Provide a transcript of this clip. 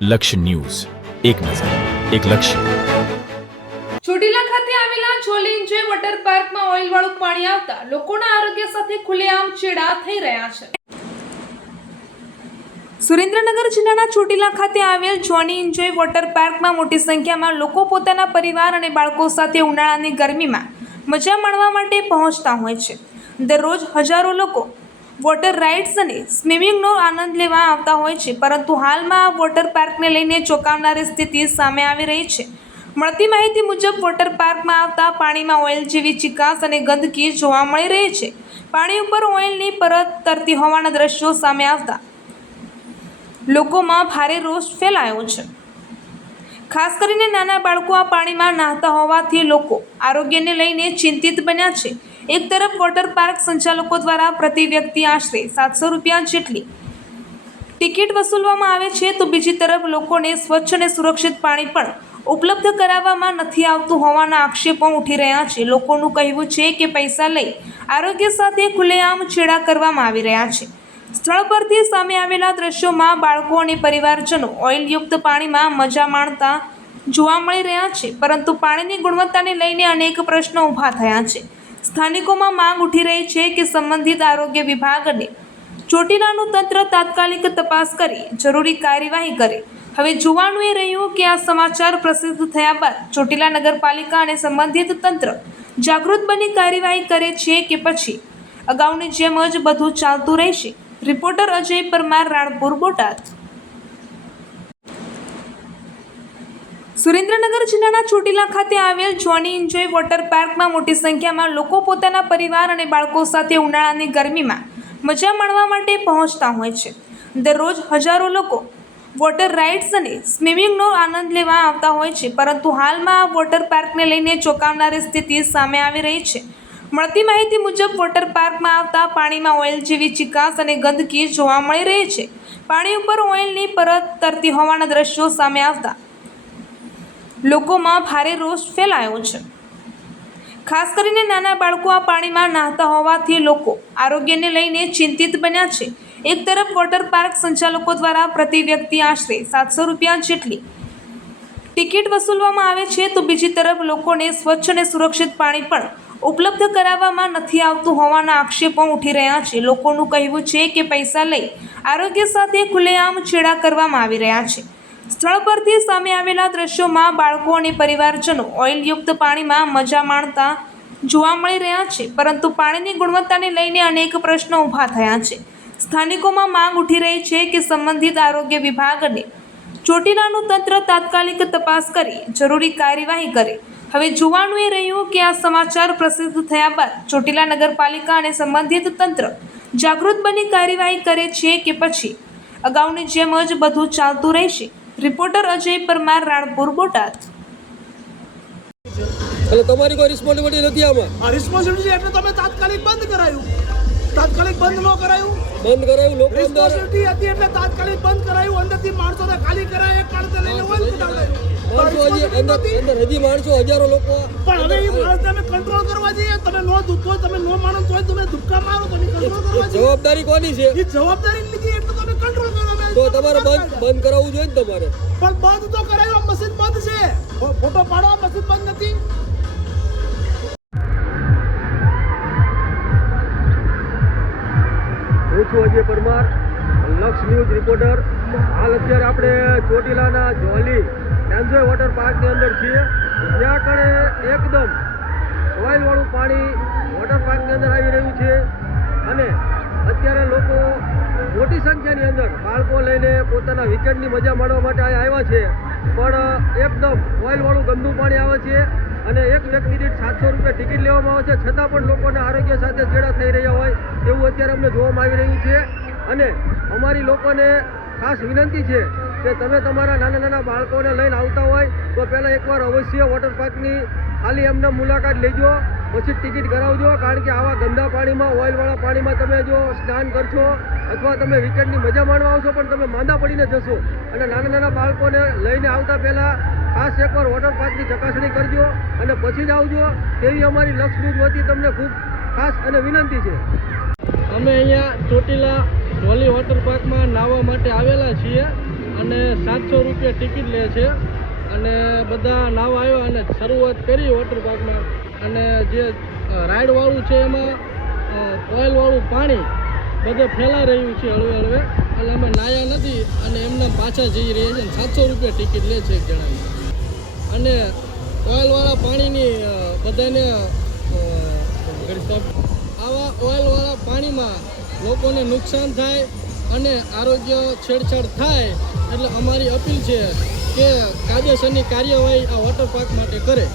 લક્ષ્ય ન્યૂઝ, એક નજર, એક લક્ષ્ય. ચોટીલા ખાતે આવેલા જોલી એન્જોય વોટર પાર્કમાં ઓઇલવાળું પાણી આવતા લોકોના આરોગ્ય સાથે ખુલ્લેઆમ ચેડા થઈ રહ્યા છે. સુરેન્દ્રનગર જિલ્લાના ચોટીલા ખાતે આવેલ જોની એન્જોય વોટર પાર્કમાં મોટી સંખ્યામાં લોકો પોતાના પરિવાર અને બાળકો સાથે ઉનાળાની ગરમીમાં મજા માણવા માટે પહોંચતા હોય છે. દરરોજ હજારો લોકો વોટર રાઇડ્સ અને સ્વિમિંગનો આનંદ લેવા આવતા હોય છે, પરંતુ હાલમાં આ વોટર પાર્કને લઈને ચોંકાવનારી સ્થિતિ સામે આવી રહી છે. મળતી માહિતી મુજબ વોટર પાર્કમાં આવતા પાણીમાં ઓઇલ જેવી ચીકાશ અને ગંદકી જોવા મળી રહી છે. પાણી ઉપર ઓઇલની પરત તરતી હોવાના દ્રશ્યો સામે આવતા લોકોમાં ભારે રોષ ફેલાયો છે. ખાસ કરીને નાના બાળકો આ પાણીમાં નહાતા હોવાથી લોકો આરોગ્યને લઈને ચિંતિત બન્યા છે. એક તરફ વોટર પાર્ક સંચાલકો દ્વારા પ્રતિ વ્યક્તિ આશરે 700 રૂપિયા જેટલી ટિકિટ વસૂલવામાં આવે છે, તો બીજી તરફ લોકોને સ્વચ્છ અને સુરક્ષિત પાણી પણ ઉપલબ્ધ કરાવવામાં નથી આવતું હોવાના આક્ષેપો ઉઠી રહ્યા છે. લોકોનું કહેવું છે કે પૈસા લઈ આરોગ્ય સાથે ખુલ્લેઆમ ચેડા કરવામાં આવી રહ્યા છે. સ્થળ પરથી સામે આવેલા દ્રશ્યોમાં બાળકો અને પરિવારજનો ઓઇલયુક્ત પાણીમાં મજા માણતા જોવા મળી રહ્યા છે, પરંતુ પાણીની ગુણવત્તાને લઈને અનેક પ્રશ્નો ઊભા થયા છે. સ્થાનિકોમાં માંગ ઉઠી રહી છે કે સંબંધિત આરોગ્ય વિભાગ અને ચોટીલાનું તંત્ર તાત્કાલિક તપાસ કરી જરૂરી કાર્યવાહી કરે. હવે જોવાનું એ રહ્યું કે આ સમાચાર પ્રસિદ્ધ થયા બાદ ચોટીલા નગરપાલિકા અને સંબંધિત તંત્ર જાગૃત બની કાર્યવાહી કરે છે કે પછી અગાઉની જેમ જ બધું ચાલતું રહેશે. રિપોર્ટર અજય પરમાર, રાણપુર, બોટાદ. સુરેન્દ્રનગર જિલ્લાના ચોટીલા ખાતે આવેલ જોની એન્જોય વોટર પાર્કમાં મોટી સંખ્યામાં લોકો પોતાના પરિવાર અને બાળકો સાથે ઉનાળાની ગરમીમાં મજા માણવા માટે પહોંચતા હોય છે. દરરોજ હજારો લોકો વોટર રાઇડ્સ અને સ્વિમિંગનો આનંદ લેવા આવતા હોય છે, પરંતુ હાલમાં આ વોટર પાર્કને લઈને ચોંકાવનારી સ્થિતિ સામે આવી રહી છે. મળતી માહિતી મુજબ વોટર પાર્કમાં આવતા પાણીમાં ઓઇલ જેવી ચીકાશ અને ગંદકી જોવા મળી રહી છે. પાણી ઉપર ઓઇલની પરત તરતી હોવાના દ્રશ્યો સામે આવતા લોકોમાં ભારે રોષ ફેલાયો છે. ખાસ કરીને નાના બાળકો આ પાણીમાં નહાતા હોવાથી લોકો આરોગ્યને લઈને ચિંતિત બન્યા છે. એક તરફ વોટર પાર્ક સંચાલકો દ્વારા પ્રતિ વ્યક્તિ આશરે 700 રૂપિયા જેટલી ટિકિટ વસૂલવામાં આવે છે, તો બીજી તરફ લોકોને સ્વચ્છ અને સુરક્ષિત પાણી પણ ઉપલબ્ધ કરાવવામાં નથી આવતું હોવાના આક્ષેપો ઉઠી રહ્યા છે. લોકોનું કહેવું છે કે પૈસા લઈ આરોગ્ય સાથે ખુલ્લેઆમ ચેડા કરવામાં આવી રહ્યા છે. સ્થળ પરથી સામે આવેલા દ્રશ્યોમાં બાળકો અને પરિવારજનો ઓઇલયુક્ત પાણીમાં મજા માણતા જોવા મળી રહ્યા છે, પરંતુ પાણીની ગુણવત્તાને લઈને અનેક પ્રશ્નો ઊભા થયા છે. સ્થાનિકોમાં માંગ ઉઠી રહી છે કે સંબંધિત આરોગ્ય વિભાગ અને ચોટીલાનું તંત્ર તાત્કાલિક તપાસ કરી જરૂરી કાર્યવાહી કરે. હવે જોવાનું એ રહ્યું કે આ સમાચાર પ્રસિદ્ધ થયા બાદ ચોટીલા નગરપાલિકા અને સંબંધિત તંત્ર જાગૃત બની કાર્યવાહી કરે છે કે પછી અગાઉની જેમ જ બધું ચાલતું રહેશે. રિપોર્ટર અજય પરમાર, રાણપુર, બોટાદ. એટલે તમારી કોઈ રિસ્પોન્સિબિલિટી નથી આમાં? આ રિસ્પોન્સિબિલિટી એટલે તમે તાત્કાલિક બંધ કરાયું. તાત્કાલિક બંધ ન કરાયું. બંધ કરાયું લોકો અંદર રિસ્પોન્સિબિલિટી હતી એટલે તાત્કાલિક બંધ કરાયું. અંદરથી માણસોને ખાલી કરાય, એક માણસને લઈને ઓઇલ કઢાવડાયું. માણસો હજી અંદર હજી માણસો હજારો લોકો. પણ હવે એ માણસને અમે કંટ્રોલ કરવા જઈએ. તમે નો દુખો, તમે નો માનો તો તમે ધુક્કા મારો, તમે કંટ્રોલ કરવા જઈએ. જવાબદારી કોની છે? એ જવાબદારી લીધી એટલે તમે કંટ્રોલ કરો. તો તમારે બંધ કરાવવું જોઈએ ને તમારે. પણ બંધ તો કરાયું. આ મશીન બંધ છે. ફોટો પાડો, આ મશીન બંધ નથી. હું છું અજય પરમાર, લક્ષ્ય ન્યૂઝ રિપોર્ટર. હાલ અત્યારે આપણે ચોટીલાના જોલી એન્જોય વોટર પાર્કની અંદર છીએ. જ્યાં કણે એકદમ ઓઇલવાળું પાણી વોટર પાર્કની અંદર આવી રહ્યું છે અને અત્યારે લોકો મોટી સંખ્યાની અંદર બાળકો લઈને પોતાના વીકેન્ડની મજા માણવા માટે આવ્યા છે, પણ એકદમ ઓઇલવાળું ગંદુ પાણી આવે છે અને એક વ્યક્તિ દીઠ 700 રૂપિયા ટિકિટ લેવામાં આવે છે, છતાં પણ લોકોને આરોગ્ય સાથે ચેડા થઈ રહ્યા હોય એવું અત્યારે અમને જોવામાં આવી રહ્યું છે. અને અમારી લોકોને ખાસ વિનંતી છે કે તમે તમારા નાના નાના બાળકોને લઈને આવતા હોય તો પહેલાં એકવાર અવશ્ય વોટર પાર્કની ખાલી એમને મુલાકાત લેજો, પછી ટિકિટ કરાવજો. કારણ કે આવા ગંદા પાણીમાં, ઓઇલવાળા પાણીમાં તમે જો સ્નાન કરશો અથવા તમે વીકેન્ડની મજા માણવા આવશો પણ તમે માંદા પડીને જશો. અને નાના નાના બાળકોને લઈને આવતા પહેલાં ખાસ એકવાર વોટર પાર્કની ચકાસણી કરજો અને પછી જ આવજો. તેવી અમારી લક્ષ્ય ન્યૂઝ વતી તમને ખૂબ ખાસ અને વિનંતી છે. અમે અહીંયા ચોટીલા જોલી વોટર પાર્કમાં નાહવા માટે આવેલા છીએ અને 700 રૂપિયા ટિકિટ લે છે અને બધા નાવા આવ્યા અને શરૂઆત કરી વોટર પાર્કમાં અને જે રાઈડવાળું છે એમાં ઓઇલવાળું પાણી બધે ફેલાઈ રહ્યું છે હળવે હળવે એટલે અમે નાયા નથી અને એમના પાછા જઈ રહ્યા છે અને 700 રૂપિયા ટિકિટ લે છે એક જણાની અને ઓઇલવાળા પાણીની બધાને આવા ઓઇલવાળા પાણીમાં લોકોને નુકસાન થાય અને આરોગ્ય છેડછાડ થાય એટલે અમારી અપીલ છે કે કાયદેસરની કાર્યવાહી આ વોટર પાર્ક માટે કરે.